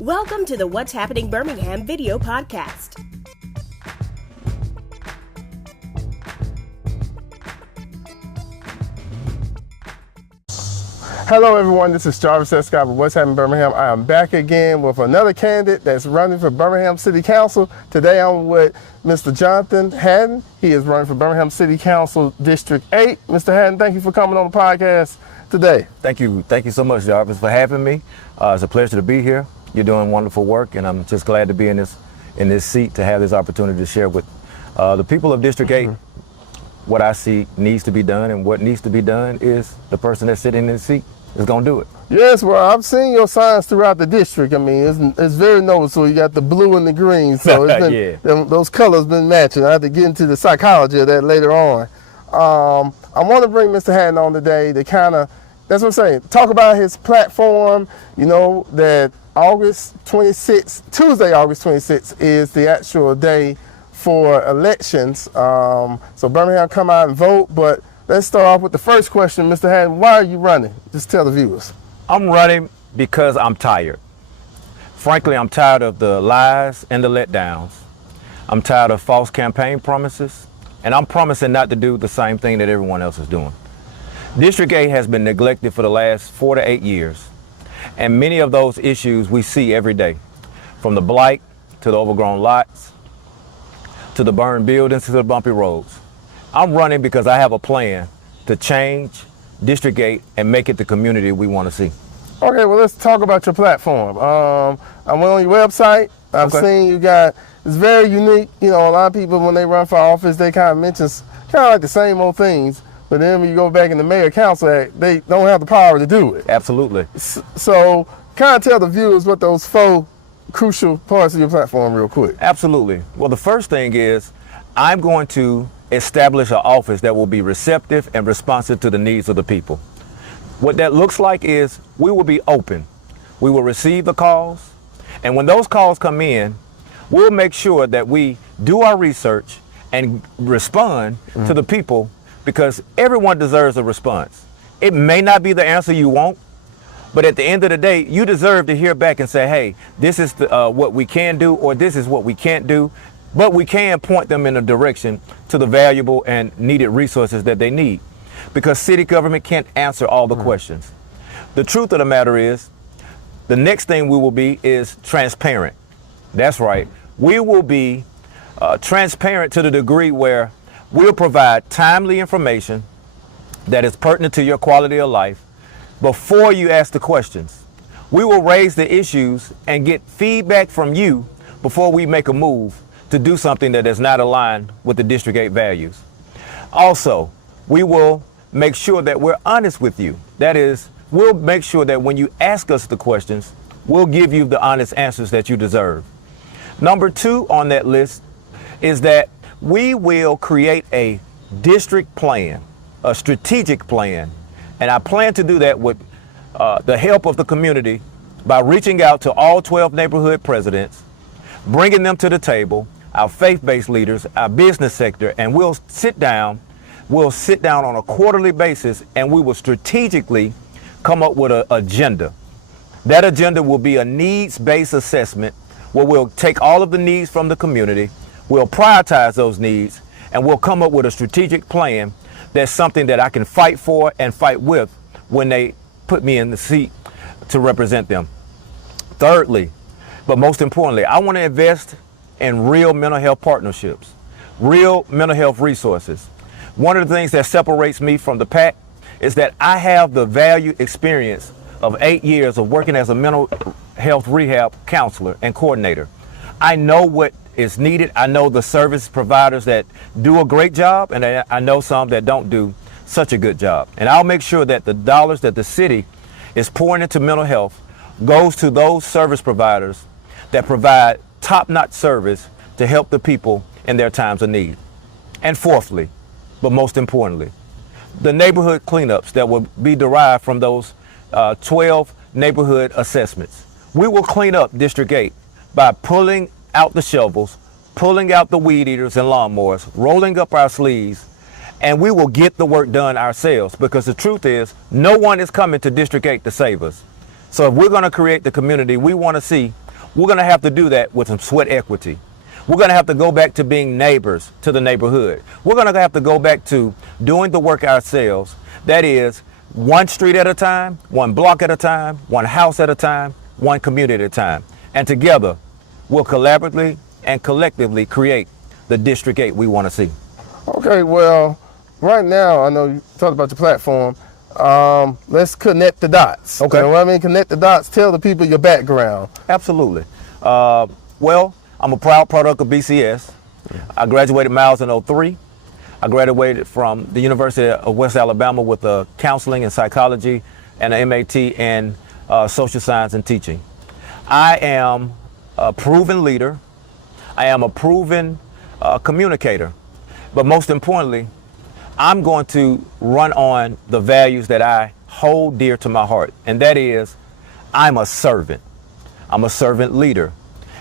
Welcome to the What's Happening Birmingham video podcast. Hello everyone, this is Jarvis Escott with What's Happening Birmingham. I am back again with another candidate that's running for Birmingham City Council. Today I'm with Mr. Jonathan Hatten. He is running for Birmingham City Council District 8. Mr. Hatten, thank you for coming on the podcast today. Thank you so much, Jarvis, for having me. It's a pleasure to be here. You're doing wonderful work, and I'm just glad to be in this seat to have this opportunity to share with the people of District 8 what I see needs to be done, and what needs to be done is the person that's sitting in this seat is going to do it. Yes, well, I've seen your signs throughout the district. I mean, it's very noticeable. You got the blue and the green, so it's been, those colors been matching. I have to get into the psychology of that later on. I want to bring Mr. Hatten on today to kind of, that's what I'm saying, talk about his platform. You know that August 26th, Tuesday, August 26th is the actual day for elections. So Birmingham, come out and vote. But let's start off with the first question, Mr. Hatten. Why are you running? Just tell the viewers. I'm running because I'm tired. Frankly, I'm tired of the lies and the letdowns. I'm tired of false campaign promises, and I'm promising not to do the same thing that everyone else is doing. District 8 has been neglected for the last 4 to 8 years, and many of those issues we see every day, from the blight to the overgrown lots, to the burned buildings, to the bumpy roads. I'm running because I have a plan to change District 8 and make it the community we want to see. Okay, well, let's talk about your platform. I went on your website. I've seen you got, it's very unique. You know, a lot of people, when they run for office, they kind of mention kind of like the same old things. But then when you go back in the Mayor Council Act, they don't have the power to do it. Absolutely. So kind of tell the viewers what those 4 crucial parts of your platform real quick. Absolutely. Well, the first thing is I'm going to establish an office that will be receptive and responsive to the needs of the people. What that looks like is we will be open. We will receive the calls, and when those calls come in, we'll make sure that we do our research and respond to the people, because everyone deserves a response. It may not be the answer you want, but at the end of the day, you deserve to hear back and say, hey, this is what we can do, or this is what we can't do. But we can point them in a direction to the valuable and needed resources that they need, because city government can't answer all the questions. The truth of the matter is, the next thing we will be is transparent. That's right. We will be transparent to the degree where we'll provide timely information that is pertinent to your quality of life before you ask the questions. We will raise the issues and get feedback from you before we make a move to do something that is not aligned with the District 8 values. Also, we will make sure that we're honest with you. That is, we'll make sure that when you ask us the questions, we'll give you the honest answers that you deserve. Number 2 on that list is that we will create a district plan, a strategic plan, and I plan to do that with the help of the community by reaching out to all 12 neighborhood presidents, bringing them to the table, our faith-based leaders, our business sector, and we'll sit down on a quarterly basis, and we will strategically come up with an agenda. That agenda will be a needs-based assessment where we'll take all of the needs from the community, we'll prioritize those needs, and we'll come up with a strategic plan that's something that I can fight for and fight with when they put me in the seat to represent them. Thirdly, but most importantly, I want to invest in real mental health partnerships, real mental health resources. One of the things that separates me from the pack is that I have the value experience of 8 years of working as a mental health rehab counselor and coordinator. I know what is needed. I know the service providers that do a great job, and I know some that don't do such a good job. And I'll make sure that the dollars that the city is pouring into mental health goes to those service providers that provide top-notch service to help the people in their times of need. And fourthly, but most importantly, the neighborhood cleanups that will be derived from those 12 neighborhood assessments. We will clean up District 8 by pulling out the shovels, pulling out the weed eaters and lawnmowers, rolling up our sleeves, and we will get the work done ourselves, because the truth is no one is coming to District 8 to save us. So if we're going to create the community we want to see, we're going to have to do that with some sweat equity. We're going to have to go back to being neighbors to the neighborhood. We're going to have to go back to doing the work ourselves. That is, one street at a time, one block at a time, one house at a time, one community at a time. And together, we'll collaboratively and collectively create the District 8 we want to see. Okay, well, right now, I know you talked about your platform. Let's connect the dots. Okay. You know what I mean? Connect the dots. Tell the people your background. Absolutely. Well, I'm a proud product of BCS. I graduated Miles in 03. I graduated from the University of West Alabama with a counseling and psychology and an MAT in social science and teaching. I am a proven leader. I am a proven communicator. But most importantly, I'm going to run on the values that I hold dear to my heart. And that is, I'm a servant. I'm a servant leader.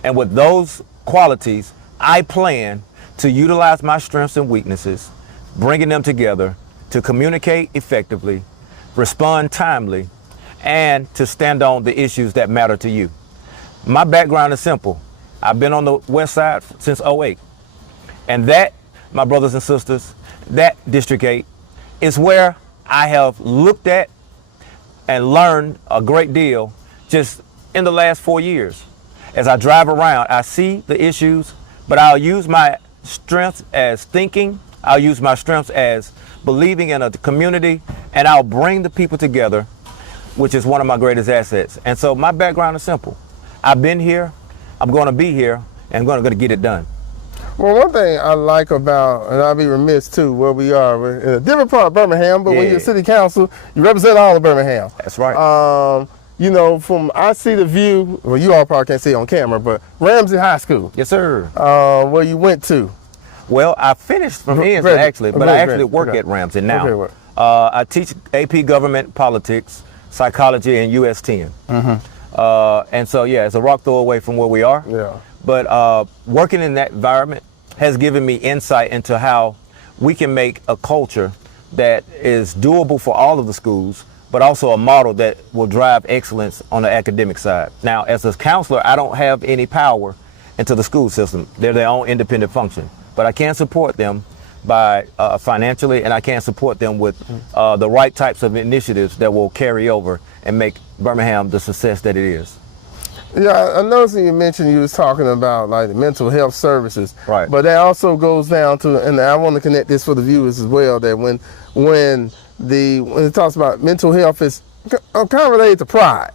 And with those qualities, I plan to utilize my strengths and weaknesses, bringing them together to communicate effectively, respond timely, and to stand on the issues that matter to you. My background is simple. I've been on the West Side since '08. And that, my brothers and sisters, that District 8 is where I have looked at and learned a great deal just in the last 4 years. As I drive around, I see the issues, but I'll use my strengths as thinking, I'll use my strengths as believing in a community, and I'll bring the people together, which is one of my greatest assets. And so my background is simple. I've been here, I'm going to be here, and I'm going to get it done. Well, one thing I like about, and I'll be remiss too, where we are, we're in a different part of Birmingham, but when you're city council, you represent all of Birmingham. That's right. You know, I see the view, well, you all probably can't see it on camera, but Ramsey High School. Yes, sir. Where you went to. Well, I finished from Ensign actually, but I actually work at Ramsey now. Okay, I teach AP Government Politics, Psychology, and US 10. And so, yeah, it's a rock throw away from where we are. Yeah. But working in that environment has given me insight into how we can make a culture that is doable for all of the schools, but also a model that will drive excellence on the academic side. Now, as a counselor, I don't have any power into the school system. They're their own independent function. But I can support them by financially, and I can support them with the right types of initiatives that will carry over and make Birmingham the success that it is. Yeah, I noticed you mentioned you was talking about like the mental health services. Right. But that also goes down to, and I want to connect this for the viewers as well, that when it talks about mental health, is kind of related to pride,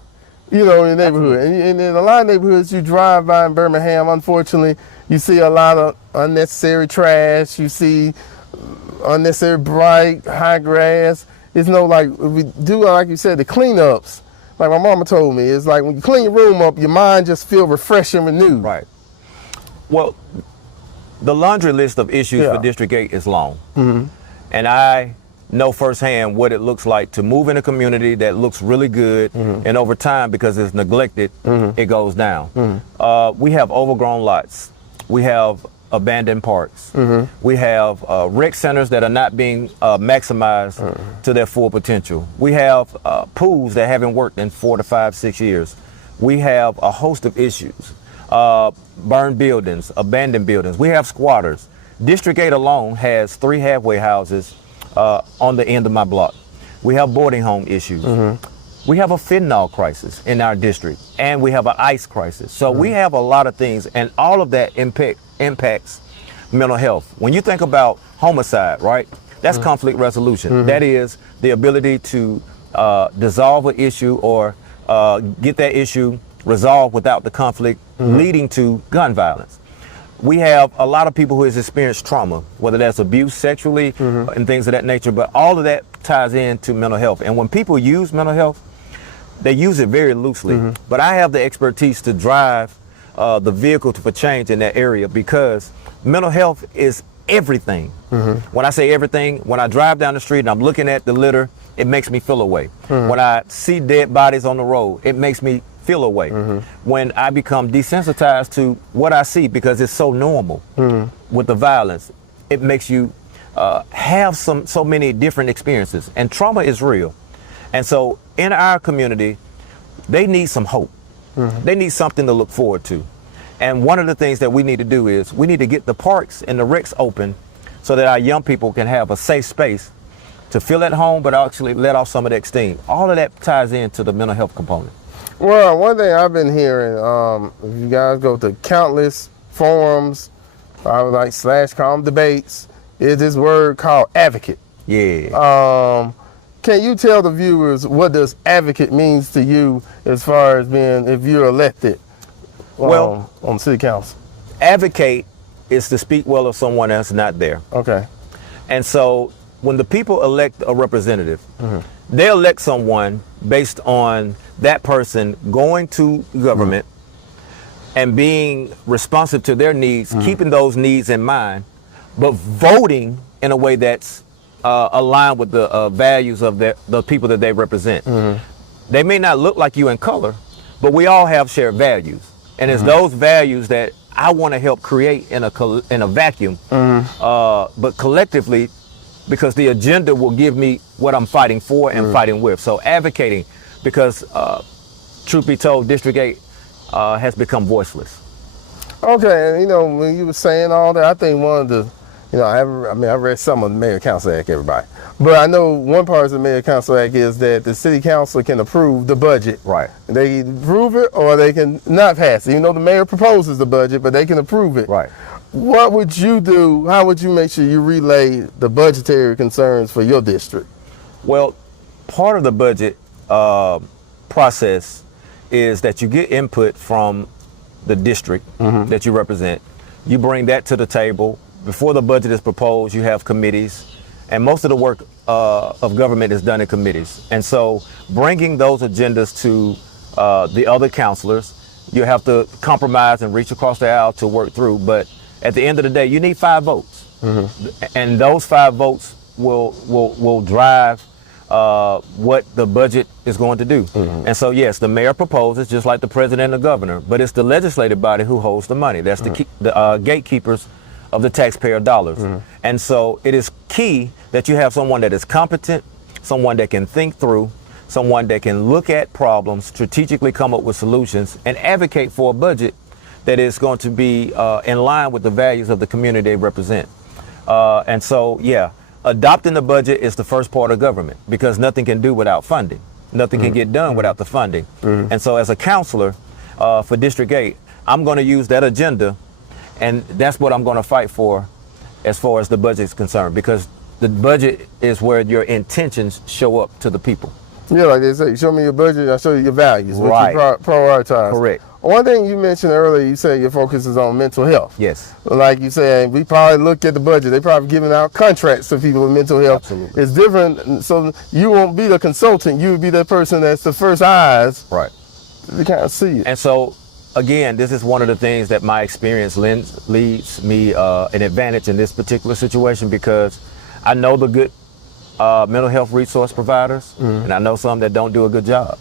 you know, in the neighborhood. And in a lot of neighborhoods you drive by in Birmingham, unfortunately, you see a lot of unnecessary trash, you see unnecessary bright, high grass. It's no, like, we do, like you said, the cleanups. Like my mama told me, it's like when you clean your room up, your mind just feel refreshed and renewed. Right. Well, the laundry list of issues for District 8 is long. And I know firsthand what it looks like to move in a community that looks really good, and over time, because it's neglected, it goes down. We have overgrown lots. We have abandoned parks. We have rec centers that are not being maximized to their full potential. We have pools that haven't worked in 4 to 5, 6 years. We have a host of issues. Burned buildings, abandoned buildings. We have squatters. District 8 alone has 3 halfway houses on the end of my block. We have boarding home issues. We have a fentanyl crisis in our district, and we have an ICE crisis. So we have a lot of things, and all of that impacts mental health. When you think about homicide, right, that's conflict resolution. That is the ability to dissolve an issue or get that issue resolved without the conflict leading to gun violence. We have a lot of people who has experienced trauma, whether that's abuse sexually and things of that nature, but all of that ties into mental health. And when people use mental health, they use it very loosely. But I have the expertise to drive the vehicle for change in that area, because mental health is everything. When I say everything, when I drive down the street and I'm looking at the litter, it makes me feel away. When I see dead bodies on the road, it makes me feel away. When I become desensitized to what I see because it's so normal with the violence, it makes you have so many different experiences. And trauma is real. And so in our community, they need some hope. They need something to look forward to. And one of the things that we need to do is we need to get the parks and the recs open so that our young people can have a safe space to feel at home, but actually let off some of that steam. All of that ties into the mental health component. Well, one thing I've been hearing, if you guys go to countless forums, I would like /com debates, is this word called advocate. Yeah. Can you tell the viewers what does advocate means to you as far as being, if you're elected on city council? Advocate is to speak well of someone that's not there. Okay. And so when the people elect a representative, they elect someone based on that person going to government and being responsive to their needs, keeping those needs in mind, but voting in a way that's aligned with the values of the people that they represent. They may not look like you in color, but we all have shared values. And it's those values that I want to help create in a vacuum, but collectively, because the agenda will give me what I'm fighting for and fighting with. So advocating, because truth be told, District 8 has become voiceless. Okay, and when you were saying all that, I think one of the, I read some of the Mayor Council Act, everybody. But I know one part of the Mayor Council Act is that the city council can approve the budget. Right. They can approve it or they can not pass it. The mayor proposes the budget, but they can approve it. Right. What would you do? How would you make sure you relay the budgetary concerns for your district? Well, part of the budget process is that you get input from the district that you represent. You bring that to the table. Before the budget is proposed, you have committees, and most of the work of government is done in committees. And so bringing those agendas to the other councilors, you have to compromise and reach across the aisle to work through. But at the end of the day, you need 5 votes. And those 5 votes will drive what the budget is going to do. And so, yes, the mayor proposes just like the president and the governor, but it's the legislative body who holds the money. That's the gatekeepers of the taxpayer dollars. And so it is key that you have someone that is competent, someone that can think through, someone that can look at problems, strategically come up with solutions, and advocate for a budget that is going to be in line with the values of the community they represent. And so, yeah, adopting the budget is the first part of government, because nothing can do without funding. Nothing can get done without the funding. And so as a counselor for District 8, I'm going to use that agenda, and that's what I'm going to fight for as far as the budget is concerned, because the budget is where your intentions show up to the people. Yeah, like they say, show me your budget, I'll show you your values, Right. what you prioritize. Correct. One thing you mentioned earlier, you said your focus is on mental health. Yes. Like you said, we probably looked at the budget. They probably giving out contracts to people with mental health. Absolutely. It's different. So you won't be the consultant. You would be that person that's the first eyes. Right. To kind of see it. And so, again, this is one of the things that my experience leads me an advantage in this particular situation, because I know the good mental health resource providers, and I know some that don't do a good job.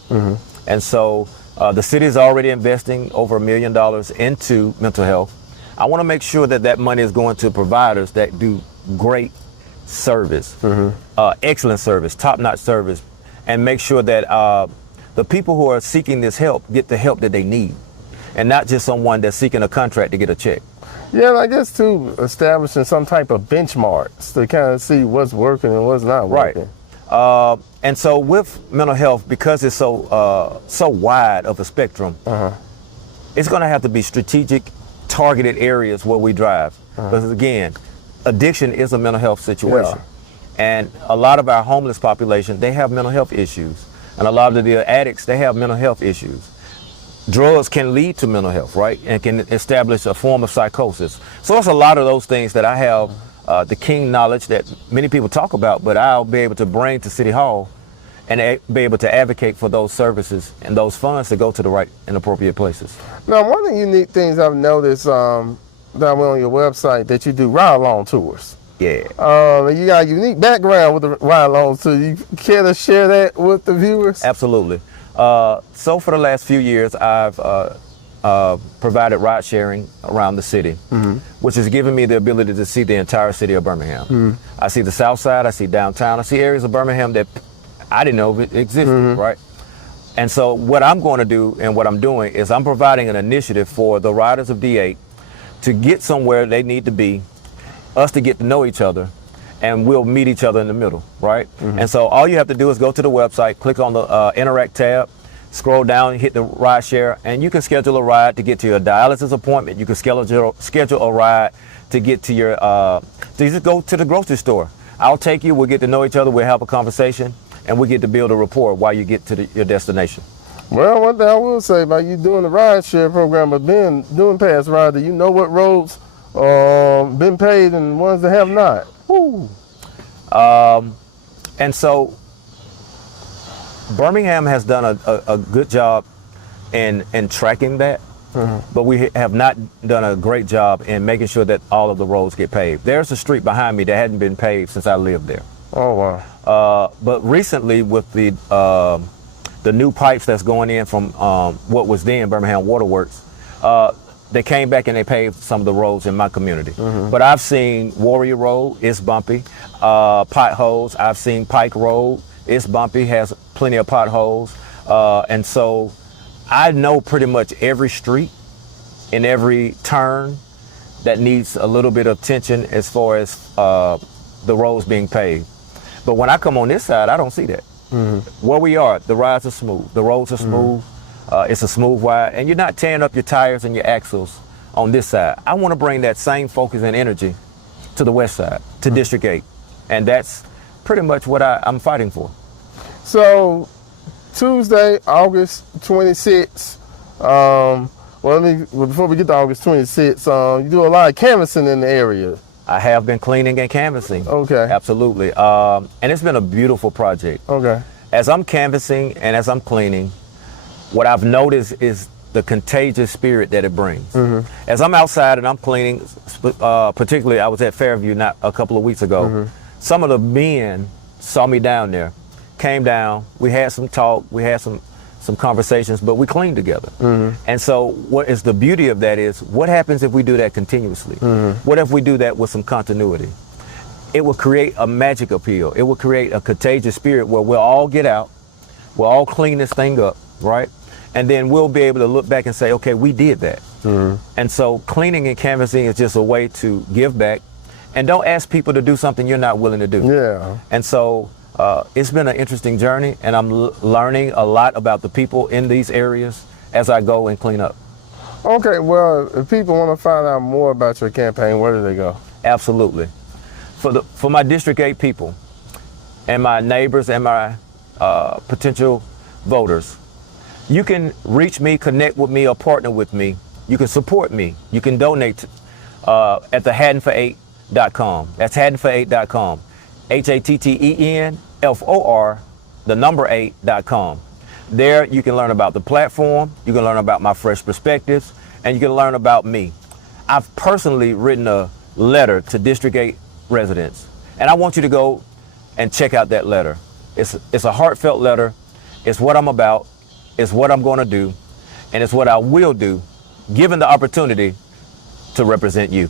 And so the city is already investing over $1 million into mental health. I want to make sure that that money is going to providers that do great service, excellent service, top-notch service, and make sure that the people who are seeking this help get the help that they need, and not just someone that's seeking a contract to get a check. Yeah, and I guess too, establishing some type of benchmarks to kind of see what's working and what's not working. Right. And so with mental health, because it's so wide of a spectrum, it's going to have to be strategic, targeted areas where we drive. Because again, addiction is a mental health situation. And a lot of our homeless population, they have mental health issues. And a lot of the addicts, they have mental health issues. Drugs can lead to mental health, right? And can establish a form of psychosis. So it's a lot of those things that I have the keen knowledge that many people talk about, but I'll be able to bring to City Hall and be able to advocate for those services and those funds to go to the right and appropriate places. Now, one of the unique things I've noticed that I went on your website, that you do ride-along tours. Yeah. You got a unique background with the ride-along tour. You care to share that with the viewers? Absolutely. So for the last few years, I've provided ride sharing around the city, which has given me the ability to see the entire city of Birmingham. I see the South Side, I see downtown, I see areas of Birmingham that I didn't know existed, right? And so what I'm going to do and what I'm doing is I'm providing an initiative for the riders of D8 to get somewhere they need to be, us to get to know each other, and we'll meet each other in the middle, right? And so all you have to do is go to the website, click on the Interact tab, scroll down, hit the ride share, and you can schedule a ride to get to your dialysis appointment. You can schedule a ride to get to your, to just go to the grocery store. I'll take you, we'll get to know each other, we'll have a conversation, and we get to build a rapport while you get to your destination. Well, one thing I will say about you doing the ride share program, but doing past rider, you know what roads been paved and ones that have not. Woo. And so Birmingham has done a good job in tracking that, but we have not done a great job in making sure that all of the roads get paved. There's a street behind me that hadn't been paved since I lived there. Oh, wow. But recently with the new pipes that's going in from what was then Birmingham Waterworks, they came back and they paved some of the roads in my community. But I've seen Warrior Road, it's bumpy. Potholes, I've seen Pike Road, it's bumpy, has plenty of potholes. And so I know pretty much every street and every turn that needs a little bit of attention as far as the roads being paved. But when I come on this side, I don't see that. Where we are, the rides are smooth, the roads are smooth, it's a smooth ride, and you're not tearing up your tires and your axles on this side. I want to bring that same focus and energy to the west side, to District 8, and that's pretty much what I'm fighting for. So, Tuesday, August 26th, before we get to August 26th, you do a lot of canvassing in the area. I have been cleaning and canvassing. Okay. Absolutely. And it's been a beautiful project. Okay. As I'm canvassing and as I'm cleaning, what I've noticed is the contagious spirit that it brings. As I'm outside and I'm cleaning, particularly I was at Fairview not a couple of weeks ago, some of the men saw me down there, came down, we had some talk, we had some conversations, but we cleaned together. And so what is the beauty of that is, what happens if we do that continuously? What if we do that with some continuity? It will create a magic appeal. It will create a contagious spirit where we'll all get out, we'll all clean this thing up, right? And then we'll be able to look back and say, okay, we did that. And so cleaning and canvassing is just a way to give back. And don't ask people to do something you're not willing to do. Yeah. And so it's been an interesting journey, and I'm learning a lot about the people in these areas as I go and clean up. Okay, well, if people want to find out more about your campaign, where do they go? Absolutely. For my District 8 people and my neighbors and my potential voters, you can reach me, connect with me, or partner with me. You can support me. You can donate at the hattenfor8.com. That's hattenfor8.com. HATTENFOR8.com. There you can learn about the platform, you can learn about my fresh perspectives, and you can learn about me. I've personally written a letter to District 8 residents, and I want you to go and check out that letter. It's a heartfelt letter. It's what I'm about. It's what I'm going to do, and it's what I will do, given the opportunity to represent you.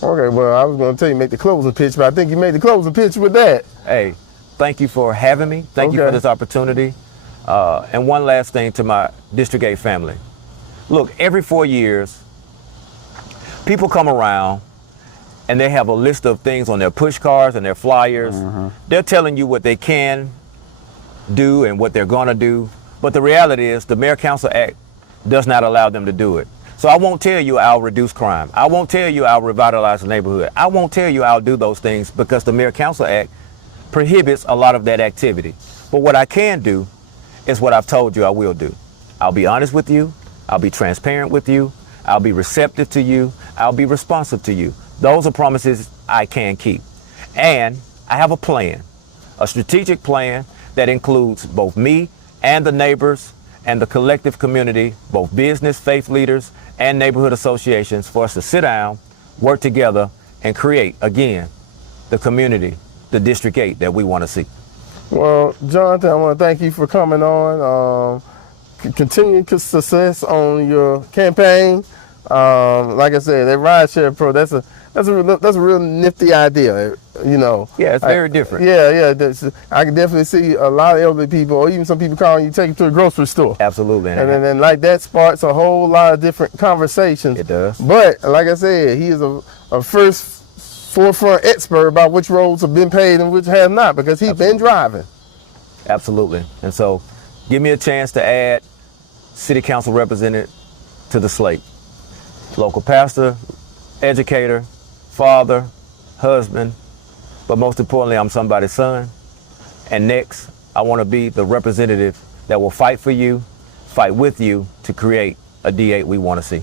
Okay, well, I was going to tell you make the closing pitch, but I think you made the closing pitch with that. Hey, thank you for having me. Thank you for this opportunity. And one last thing to my District 8 family. Look, every 4 years, people come around and they have a list of things on their push cards and their flyers. They're telling you what they can do and what they're going to do. But the reality is the Mayor-Council Act does not allow them to do it. So I won't tell you I'll reduce crime. I won't tell you I'll revitalize the neighborhood. I won't tell you I'll do those things because the Mayor-Council Act prohibits a lot of that activity. But what I can do is what I've told you I will do. I'll be honest with you. I'll be transparent with you. I'll be receptive to you. I'll be responsive to you. Those are promises I can keep. And I have a plan, a strategic plan that includes both me and the neighbors and the collective community, both business, faith leaders, and neighborhood associations, for us to sit down, work together, and create, again, the community, the District 8 that we want to see. Well, Jonathan, I want to thank you for coming on. Continued success on your campaign. Like I said, that rideshare pro, that's a real nifty idea, you know. Yeah, it's very different. Yeah. I can definitely see a lot of elderly people, or even some people calling you, take them to a grocery store. Absolutely. And then like that sparks a whole lot of different conversations. It does. But like I said, he is a first forefront expert about which roads have been paved and which have not, because he's been driving. Absolutely. And so give me a chance to add city council representative to the slate. Local pastor, educator, father, husband, but most importantly, I'm somebody's son. And next, I want to be the representative that will fight for you, fight with you to create a D8 we want to see.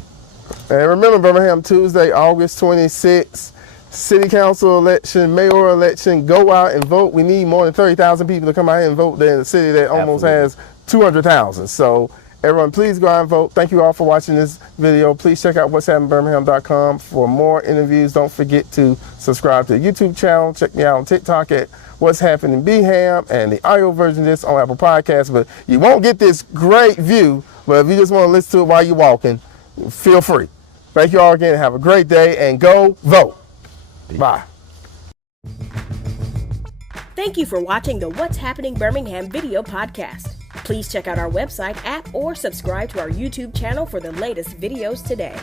And remember, Birmingham, Tuesday, August 26th, city council election, mayoral election. Go out and vote. We need more than 30,000 people to come out here and vote. There in a city that almost has 200,000. So everyone, please go out and vote. Thank you all for watching this video. Please check out what'shappenedbirmingham.com for more interviews. Don't forget to subscribe to the YouTube channel. Check me out on TikTok at What's Happening Beham, and the audio version of this on Apple Podcasts. But you won't get this great view, but if you just want to listen to it while you're walking, feel free. Thank you all again. Have a great day and go vote. Bye. Thank you for watching the What's Happening Birmingham video podcast. Please check out our website, app, or subscribe to our YouTube channel for the latest videos today.